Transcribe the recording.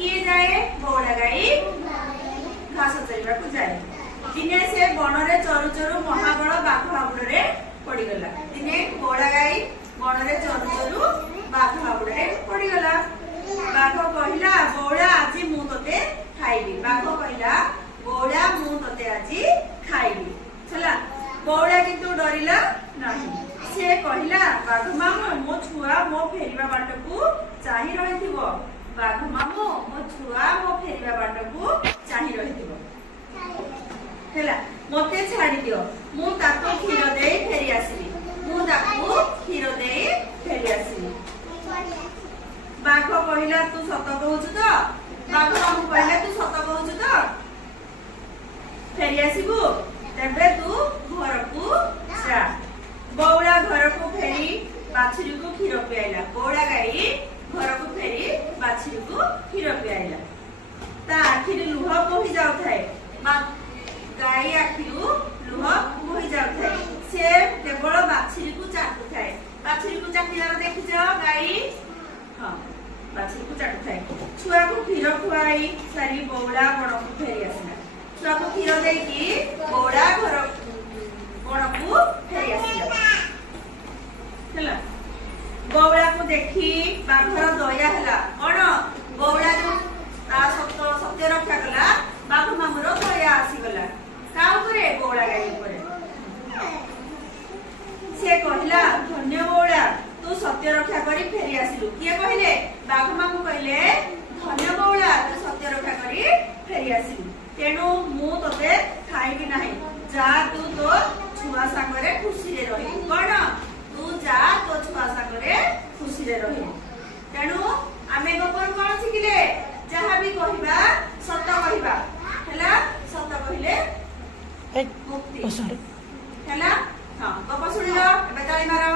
किए जाए बौड़ा गाई घास चरिबा को जाए। दिने से बनरे चरु चरु महाबल बाघ हाबुड़े पड़ीगला। दिने बौड़ा गाई बनरे चरु चरु बाघ हाबुड़े पड़ीगला। बाघ कहला बौड़ा आज मु तते खाइबी। बाघ कहला बौड़ा मु तते आज खाइबी। चला बौड़ा किंतु डरिला नहीं। से कहला बाघ मामू मो छुआ मो फेरिबा बाटकू चाहि रहिथिबो। बाघ मामू मो छुआ मो फेरिबा बाटकू चाहि रहिथिबो। हेला मते छाड़ी दियो मु ताको खीर देई फेरी आसीबी। मु ताको खीर देई फेरी आसीबी। बाघ कहला तू सत कहूछु तो। बाघ मामू कहला तू सत कहूछु तो फेरी आसीबू तबे तू घर को जा। बौड़ा घर को फेरी बाछुरी को खीर पियाइला। बौड़ा गाई घर को फेरी बाछुरी को खीर पियाइला। ता आखिरी लुह बोही जाउथाय। गाई आखिरु लुह बोही जाउथाय। से केवल बाछुरी को चाटुथाय। बाछुरी को चाटिलार देखिछ गाई हां बाछुरी को चाटुथाय। छुआ को खीर खुआई सारी बौड़ा बड़ को फेरी आसिला। छुआ को खीर देकी बौड़ा घर बड़ को फेरी आसिला। चला बौड़ा को देखी बाघर दया हैला। कौन बौड़ा जो सत्य रक्षा कला बाघ मामूर दया आसीगला। का उपरे बौड़ा गाई उपरे। से कहला धन्य बौड़ा तू सत्य रक्षा करी फेरी आसिलु। किए कहले बाघ मामू कहले धन्य बौड़ा तू सत्य रक्षा करी फेरी आसिलु। तेणु मु तते खाइबी नाही। जा तू तो छुआ सागरे खुशी रे रही। कौन तू जा तो छुआ सागरे खुशी रे रही। तेणु आमे गोपर कोन सिखिले जहा भी कहिबा सत्य कहिबा हैला। सत्य कहिले मुक्ति हैला। हां गप सुनिलो एबे ताली मारो।